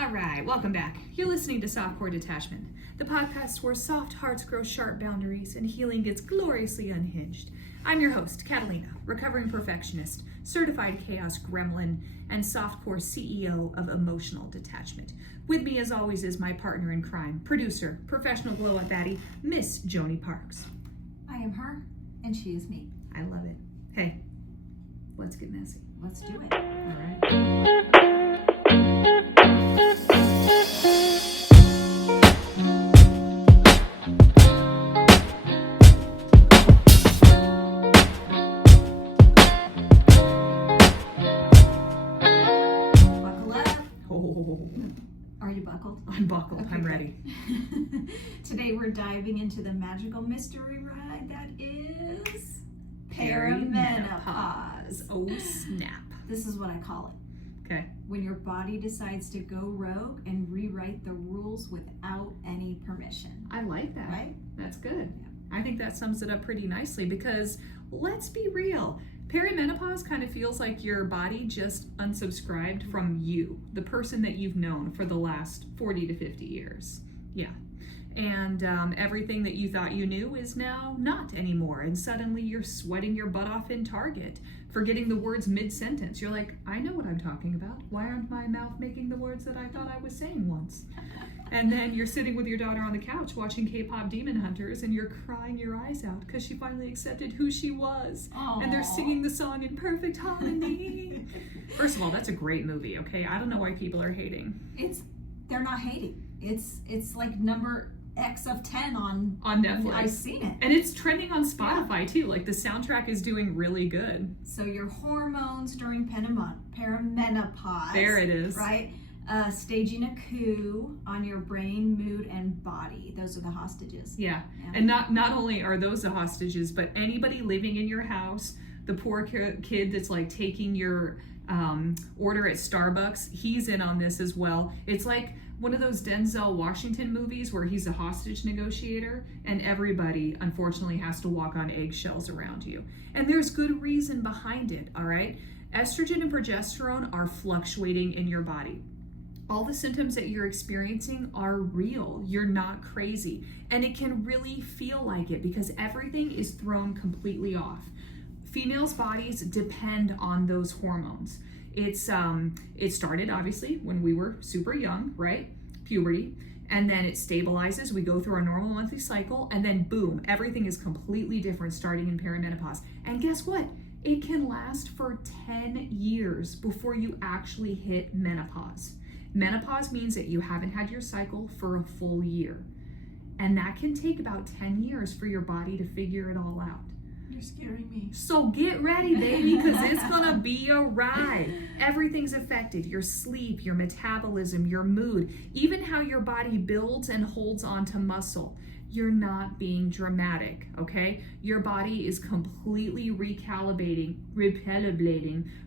All right, welcome back. You're listening to Softcore Detachment, the podcast where soft hearts grow sharp boundaries and healing gets gloriously unhinged. I'm your host, Catalina, recovering perfectionist, certified chaos gremlin, and softcore CEO of Emotional Detachment. With me, as always, is my partner in crime, producer, professional glow-up baddie, Miss Jonnie Parks. I am her, and she is me. I love it. Hey, let's get messy. Let's do it. All right. Buckle up. Oh, Are you buckled? I'm buckled. Okay, I'm good. ready. Today we're diving into the magical mystery ride that is Perimenopause. Oh, snap. This is what I call it. Okay. When your body decides to go rogue and rewrite the rules without any permission. I like that. Right? That's good. Yeah. I think that sums it up pretty nicely because let's be real. Perimenopause kind of feels like your body just unsubscribed from you, the person that you've known for the last 40 to 50 years. Yeah. And everything that you thought you knew is now not anymore. And suddenly you're sweating your butt off in Target, forgetting the words mid-sentence. You're like, I know what I'm talking about. Why aren't my mouth making the words that I thought I was saying once? And then you're sitting with your daughter on the couch watching K-pop Demon Hunters and you're crying your eyes out because she finally accepted who she was. Aww. And they're singing the song in perfect harmony. First of all, that's a great movie, okay? I don't know why people are hating. They're not hating. It's like number X of 10 on Netflix. I've seen it. And it's trending on Spotify too. Like the soundtrack is doing really good. So your hormones during perimenopause. There it is. Right? Staging a coup on your brain, mood, and body. Those are the hostages. Yeah. And not only are those the hostages, but anybody living in your house, the poor kid that's like taking your order at Starbucks, he's in on this as well. It's like one of those Denzel Washington movies where he's a hostage negotiator and everybody unfortunately has to walk on eggshells around you. And there's good reason behind it, all right? Estrogen and progesterone are fluctuating in your body. All the symptoms that you're experiencing are real. You're not crazy. And it can really feel like it because everything is thrown completely off. Females' bodies depend on those hormones. It started obviously when we were super young, right? Puberty. And then it stabilizes. We go through our normal monthly cycle and then boom, everything is completely different starting in perimenopause. And guess what? It can last for 10 years before you actually hit menopause. Menopause means that you haven't had your cycle for a full year. And that can take about 10 years for your body to figure it all out. You're scaring me. So get ready, baby, because it's gonna be a ride. Everything's affected. Your sleep, your metabolism, your mood, even how your body builds and holds onto muscle. You're not being dramatic, okay? Your body is completely recalibrating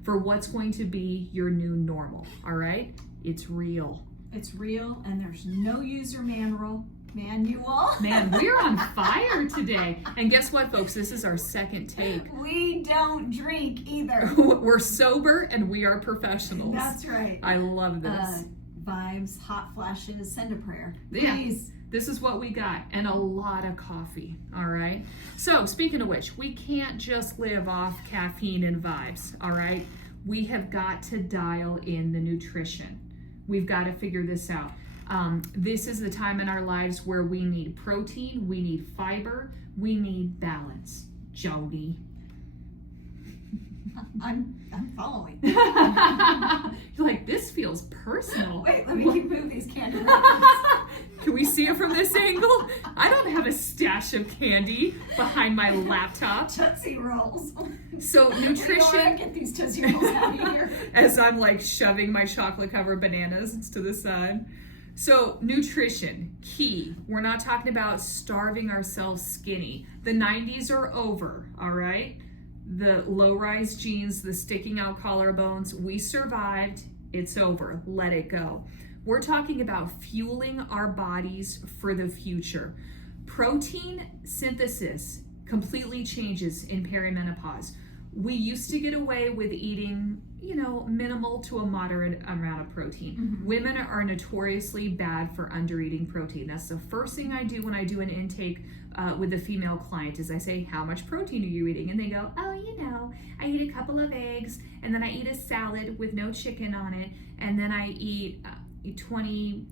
for what's going to be your new normal, all right? It's real. It's real, and there's no user manual. Man, we're on fire today. And guess what, folks? This is our second take. We don't drink either. We're sober and we are professionals. That's right. I love this. Vibes, hot flashes, send a prayer. Please. Yeah, this is what we got. And a lot of coffee, all right? So, speaking of which, we can't just live off caffeine and vibes, all right? We have got to dial in the nutrition. We've got to figure this out. This is the time in our lives where we need protein, we need fiber, we need balance. Jody. I'm following. You're like, this feels personal. Wait, let me move these candy. Can we see it from this angle? I don't have a stash of candy behind my laptop. Tootsie Rolls. So nutrition. Get these Tootsie Rolls out of here. As I'm like shoving my chocolate covered bananas to the side. So nutrition, key. We're not talking about starving ourselves skinny. The 90s are over, all right? The low-rise jeans, the sticking out collarbones, we survived. It's over. Let it go. We're talking about fueling our bodies for the future. Protein synthesis completely changes in perimenopause. we used to get away with eating, minimal to a moderate amount of protein. Women are notoriously bad for under-eating protein. That's the first thing I do when I do an intake with a female client is I say, how much protein are you eating? And they go, oh, I eat a couple of eggs, and then I eat a salad with no chicken on it, and then I eat 20,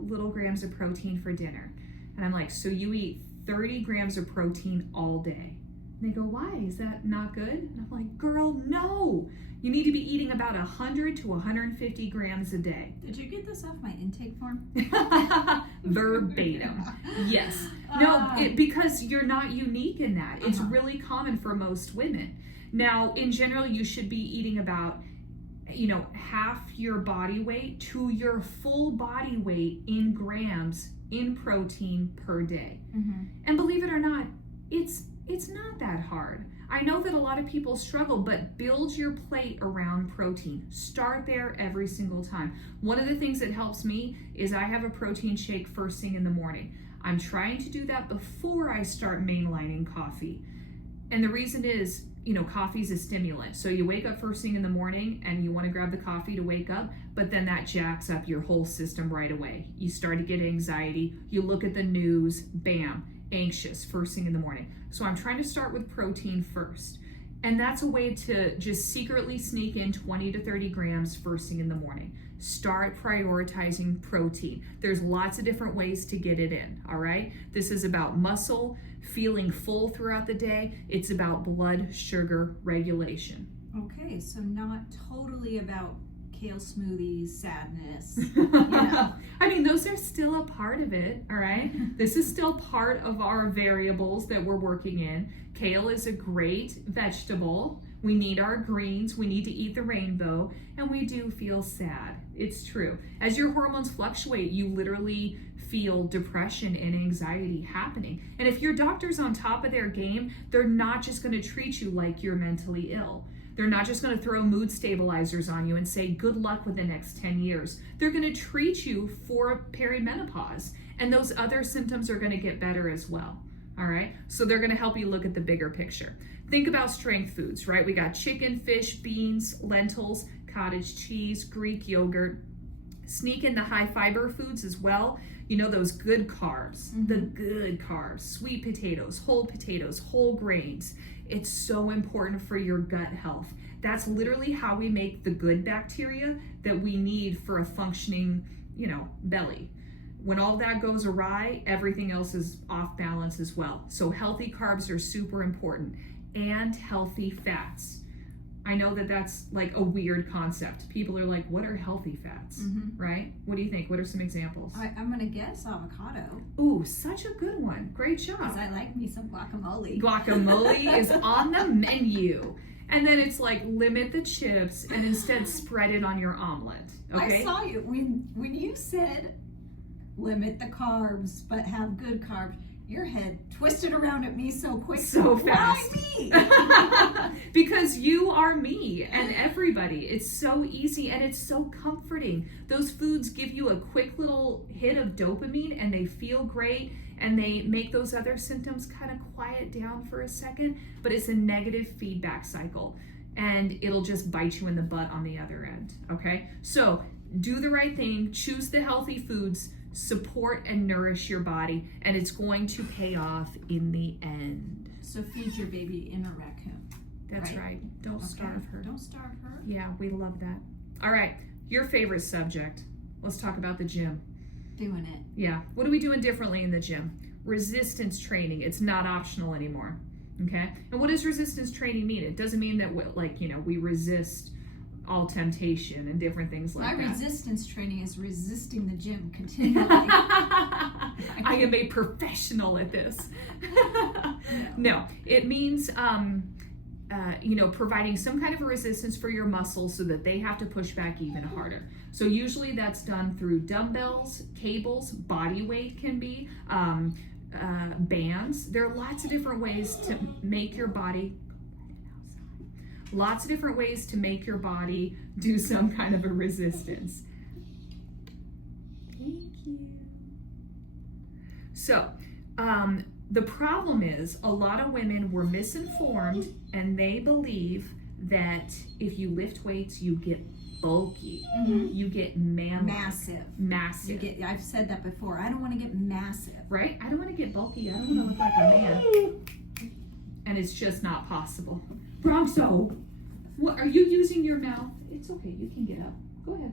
little grams of protein for dinner. And I'm like, so you eat 30 grams of protein all day? And they go, why? Is that not good? And I'm like, girl, no. You need to be eating about 100 to 150 grams a day. Did you get this off my intake form? Verbatim. Yes. No, because you're not unique in that. It's really common for most women. Now, in general, you should be eating about, half your body weight to your full body weight in grams in protein per day. And believe it or not, it's not that hard. I know that a lot of people struggle, but build your plate around protein. Start there every single time. One of the things that helps me is I have a protein shake first thing in the morning. I'm trying to do that before I start mainlining coffee. And the reason is, coffee is a stimulant. So you wake up first thing in the morning and you want to grab the coffee to wake up, but then that jacks up your whole system right away. You start to get anxiety. You look at the news, bam, anxious first thing in the morning. So I'm trying to start with protein first. And that's a way to just secretly sneak in 20 to 30 grams first thing in the morning. Start prioritizing protein. There's lots of different ways to get it in, all right? This is about muscle, feeling full throughout the day. It's about blood sugar regulation. Okay, so not totally about kale smoothies, sadness. I mean, those are still a part of it, all right? This is still part of our variables that we're working in. Kale is a great vegetable. We need our greens, we need to eat the rainbow, and we do feel sad. It's true. As your hormones fluctuate, you literally feel depression and anxiety happening. And if your doctor's on top of their game, they're not just going to treat you like you're mentally ill. They're not just going to throw mood stabilizers on you and say, good luck with the next 10 years. They're going to treat you for perimenopause, and those other symptoms are going to get better as well. All right, so they're going to help you look at the bigger picture. Think about strength foods, right? We got chicken, fish, beans, lentils, cottage cheese, Greek yogurt. Sneak in the high fiber foods as well. Those good carbs, the good carbs, sweet potatoes, whole grains. It's so important for your gut health. That's literally how we make the good bacteria that we need for a functioning, belly. When all that goes awry, everything else is off balance as well. So healthy carbs are super important, and healthy fats. I know that that's like a weird concept. People are like, what are healthy fats, right? What do you think? What are some examples? I'm going to guess avocado. Ooh, such a good one. Great job. Because I like me some guacamole. Guacamole is on the menu. And then it's like, limit the chips and instead spread it on your omelet, okay? I saw you. When you said limit the carbs, but have good carbs, your head twisted around at me so quick. So fast. Why me? Because you are me and everybody. It's so easy and it's so comforting. Those foods give you a quick little hit of dopamine and they feel great and they make those other symptoms kind of quiet down for a second, but it's a negative feedback cycle and it'll just bite you in the butt on the other end, okay? So do the right thing, choose the healthy foods, support and nourish your body, and it's going to pay off in the end. So feed your baby in a raccoon. That's right. Don't starve her. Don't starve her. Yeah, we love that. All right, your favorite subject. Let's talk about the gym. Doing it. Yeah. What are we doing differently in the gym? Resistance training. It's not optional anymore. Okay? And what does resistance training mean? It doesn't mean that we resist all temptation and different things like that. My resistance training is resisting the gym continually. I am a professional at this. No, it means providing some kind of a resistance for your muscles so that they have to push back even harder. So usually that's done through dumbbells, cables, body weight can be, bands. There are lots of different ways to make your body do some kind of a resistance. Thank you. So, the problem is a lot of women were misinformed, and they believe that if you lift weights, you get bulky. You get Massive. Massive. I've said that before. I don't want to get massive. Right? I don't want to get bulky. I don't want to look like a man. And it's just not possible. Bronxo, what are you using your mouth? It's okay. You can get up. Go ahead.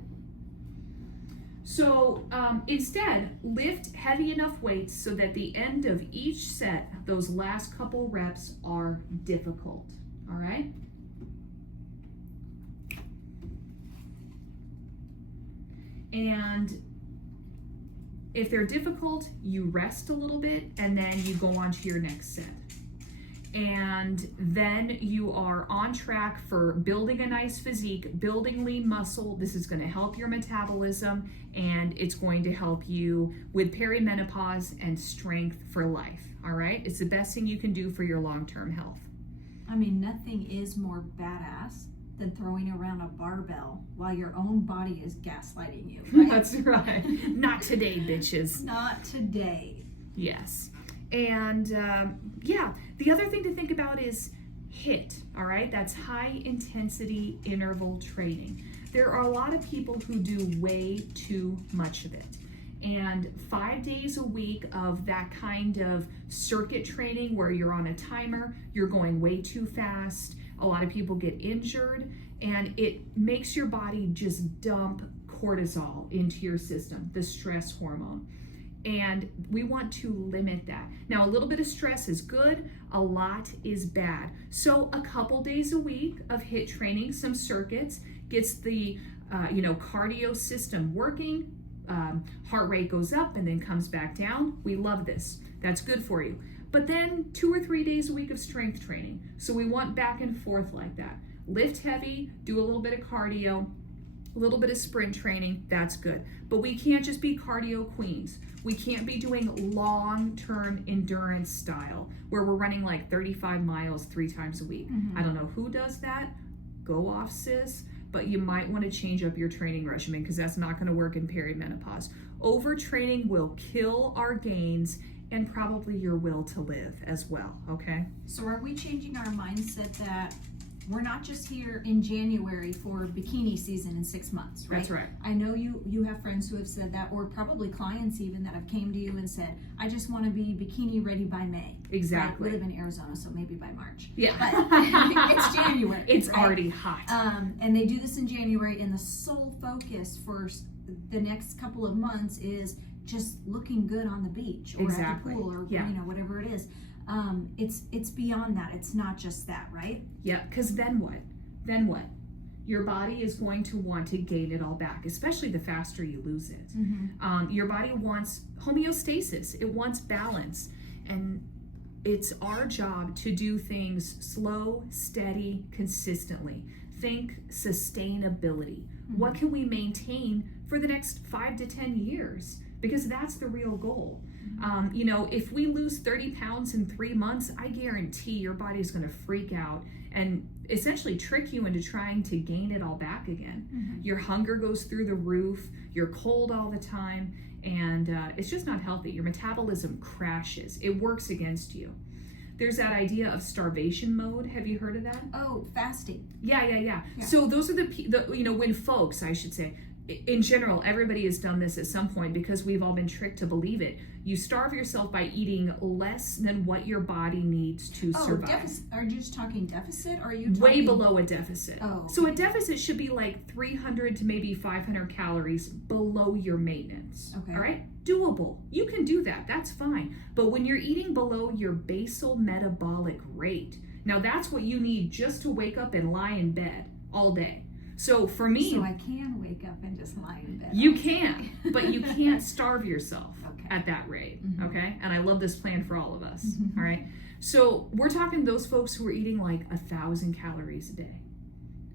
So instead, lift heavy enough weights so that the end of each set, those last couple reps, are difficult. All right? And if they're difficult, you rest a little bit and then you go on to your next set. And then you are on track for building a nice physique, building lean muscle. This is going to help your metabolism, and it's going to help you with perimenopause and strength for life. All right? It's the best thing you can do for your long-term health. I mean, nothing is more badass than throwing around a barbell while your own body is gaslighting you, right? That's right. Not today, bitches. Not today. Yes. And yeah, the other thing to think about is HIIT, all right? That's high intensity interval training. There are a lot of people who do way too much of it. And 5 days a week of that kind of circuit training where you're on a timer, you're going way too fast. A lot of people get injured, and it makes your body just dump cortisol into your system, the stress hormone. And we want to limit that. Now, a little bit of stress is good, a lot is bad. So a couple days a week of HIIT training, some circuits, gets the cardio system working. Heart rate goes up and then comes back down. We love this. That's good for you. But then 2 or 3 days a week of strength training. So we want back and forth like that. Lift heavy, do a little bit of cardio, a little bit of sprint training, that's good. But we can't just be cardio queens. We can't be doing long-term endurance style where we're running like 35 miles 3 times a week. I don't know who does that. Go off, sis. But you might want to change up your training regimen because that's not going to work in perimenopause. Overtraining will kill our gains and probably your will to live as well, okay? So are we changing our mindset that we're not just here in January for bikini season in 6 months, right? That's right. I know you have friends who have said that, or probably clients even that have came to you and said, I just want to be bikini ready by May. Exactly. Right? We live in Arizona, so maybe by March. Yeah. But it's January. It's right? already hot. And they do this in January, and the sole focus for the next couple of months is just looking good on the beach or at the pool or whatever it is. It's beyond that. It's not just that, right? Yeah, because then what? Then what? Your body is going to want to gain it all back, especially the faster you lose it. Your body wants homeostasis. It wants balance. And it's our job to do things slow, steady, consistently. Think sustainability. What can we maintain for the next 5 to 10 years? Because that's the real goal. If we lose 30 pounds in 3 months, I guarantee your body's going to freak out and essentially trick you into trying to gain it all back again. Your hunger goes through the roof, you're cold all the time, and it's just not healthy. Your metabolism crashes. It works against you. There's that idea of starvation mode. Have you heard of that? Oh, fasting. Yeah. So those are when folks, I should say, in general, everybody has done this at some point because we've all been tricked to believe it. You starve yourself by eating less than what your body needs to survive. Deficit. Are you just talking deficit, or are you talking... Way below a deficit. Oh. So a deficit should be like 300 to maybe 500 calories below your maintenance. Okay. All right? Doable. You can do that. That's fine. But when you're eating below your basal metabolic rate, now that's what you need just to wake up and lie in bed all day. So for me... So I can wake up and just lie in bed. You can, but you can't starve yourself Okay. at that rate, okay? And I love this plan for all of us, all right? So we're talking those folks who are eating like 1,000 calories a day,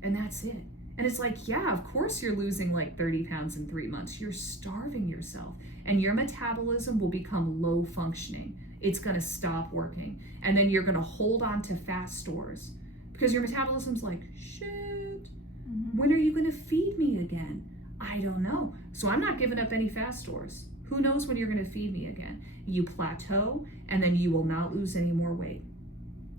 and that's it. And it's like, yeah, of course you're losing like 30 pounds in 3 months. You're starving yourself, and your metabolism will become low functioning. It's gonna stop working, and then you're gonna hold on to fat stores because your metabolism's like, shit, when are you gonna feed me again? I don't know. So I'm not giving up any fast stores. Who knows when you're going to feed me again? You plateau, and then you will not lose any more weight.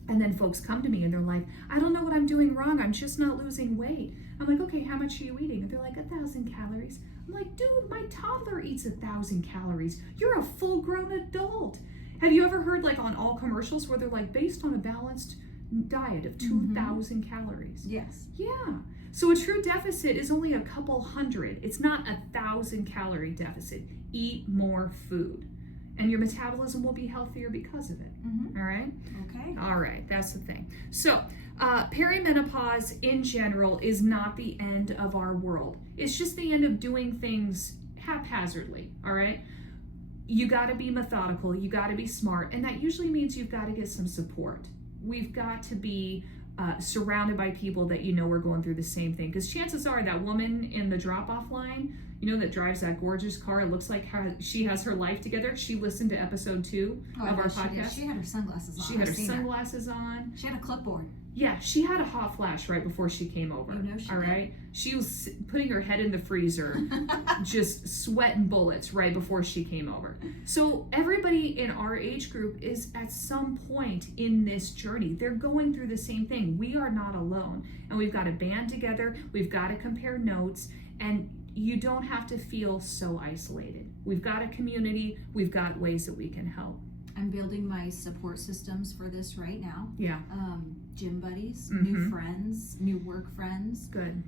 And then folks come to me and they're like, I don't know what I'm doing wrong. I'm just not losing weight. I'm like, okay, how much are you eating? And they're like, 1,000 calories. I'm like, dude, my toddler eats 1,000 calories. You're a full-grown adult. Have you ever heard like on all commercials where they're like, based on a balanced diet of 2,000 calories? Yes. Yeah. So a true deficit is only a couple hundred. It's not 1,000 calorie deficit. Eat more food. And your metabolism will be healthier because of it. All right? Okay. All right, that's the thing. So, perimenopause in general is not the end of our world. It's just the end of doing things haphazardly, all right? You got to be methodical. You got to be smart. And that usually means you've got to get some support. We've got to be surrounded by people that you know are going through the same thing. Because chances are that woman in the drop-off line, you know, that drives that gorgeous car, it looks like she has her life together. She listened to episode 2 of our podcast. She had her sunglasses on. She had her sunglasses on. She had a clipboard. Yeah, she had a hot flash right before she came over. You know she all did. Right? She was putting her head in the freezer, just sweating bullets right before she came over. So everybody in our age group is at some point in this journey. They're going through the same thing. We are not alone. And we've got to band together. We've got to compare notes. And you don't have to feel so isolated. We've got a community. We've got ways that we can help. I'm building my support systems for this right now. Yeah. Gym buddies, new friends, new work friends. Good.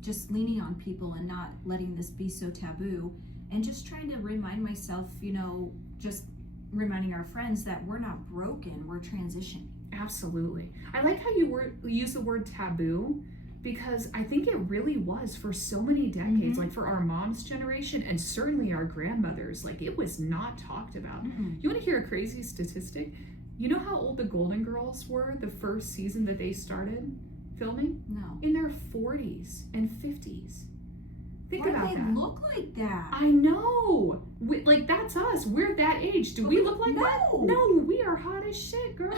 Just leaning on people and not letting this be so taboo. And just trying to remind myself, you know, just reminding our friends that we're not broken, we're transitioning. Absolutely. I like how you use the word taboo, because I think it really was for so many decades, like for our mom's generation and certainly our grandmothers, like it was not talked about. You want to hear a crazy statistic? You know how old the Golden Girls were the first season that they started filming? No. In their 40s and 50s. Think Why about do that. they look like that? I know. Like, that's us. We're that age. Do we look like that? No, we are hot as shit, girl.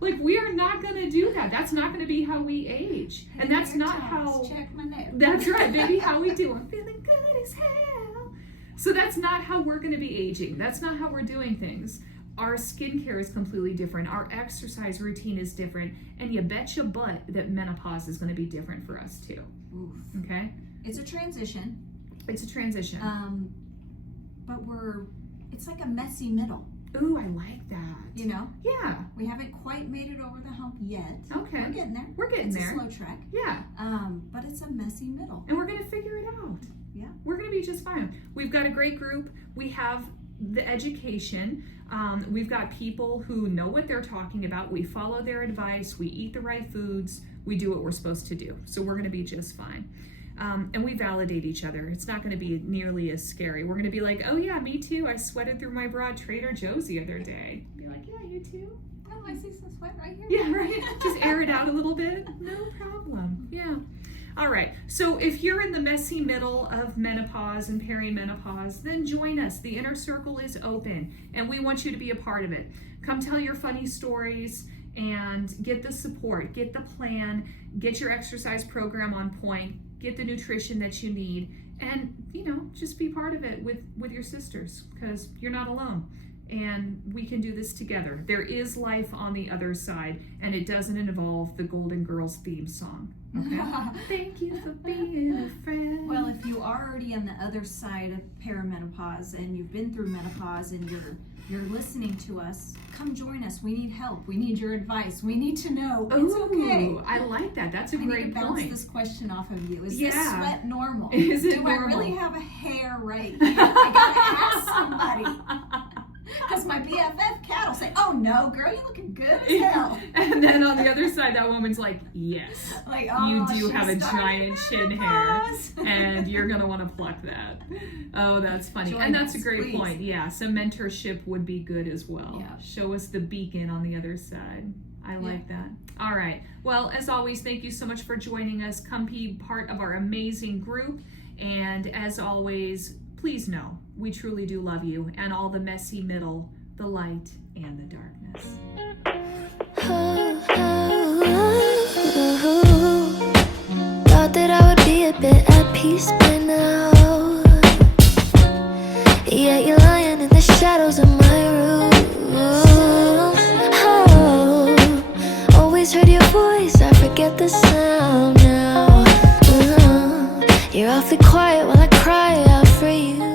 Like, we are not going to do that. That's not going to be how we age. Hey, and that's hair not ties, how... Check my nails. That's right, baby. How we do. I'm feeling good as hell. So that's not how we're going to be aging. That's not how we're doing things. Our skincare is completely different. Our exercise routine is different. And you bet your butt that menopause is going to be different for us, too. Oof. Okay? It's a transition. It's a transition. But it's like a messy middle. Ooh, I like that. You know? Yeah. We haven't quite made it over the hump yet. Okay. We're getting there. We're getting there. It's a slow trek. Yeah. But it's a messy middle. And we're going to figure it out. Yeah. We're going to be just fine. We've got a great group. We have the education. We've got people who know what they're talking about. We follow their advice. We eat the right foods. We do what we're supposed to do. So we're going to be just fine. And we validate each other. It's not going to be nearly as scary. We're going to be like, oh yeah, me too. I sweated through my bra at Trader Joe's the other day. Be like, yeah, you too. Oh, I see some sweat right here. Yeah, right. Just air it out a little bit. No problem. Yeah. All right. So if you're in the messy middle of menopause and perimenopause, then join us. The inner circle is open, and we want you to be a part of it. Come tell your funny stories and get the support, get the plan, get your exercise program on point, get the nutrition that you need, and, you know, just be part of it with your sisters, because you're not alone. And we can do this together. There is life on the other side, and it doesn't involve the Golden Girls theme song. Okay? Thank you for being a friend. Well, if you are already on the other side of perimenopause and you've been through menopause and you're listening to us, come join us. We need help. We need your advice. We need to know it's okay. I like that. That's a great need to bounce point. this question off of you. Is this sweat normal? Is it Do normal? I really have a hair right here? I gotta ask somebody. Because my BFF cat will say, oh no, girl, you're looking good as hell. And then on the other side, that woman's like, yes, like, you do have a giant chin hair, and you're going to want to pluck that. Oh, that's funny. Join and that's us, a great please. point. Yeah, some mentorship would be good as well. Yeah. Show us the beacon on the other side. I like that. All right. Well, as always, thank you so much for joining us. Come be part of our amazing group. And as always, please know we truly do love you, and all the messy middle, the light, and the darkness. Thought that I would be a bit at peace by now. Yeah, you're lying in the shadows of my room. Oh, always heard your voice, I forget the sound now. You're awfully quiet while I cry out for you.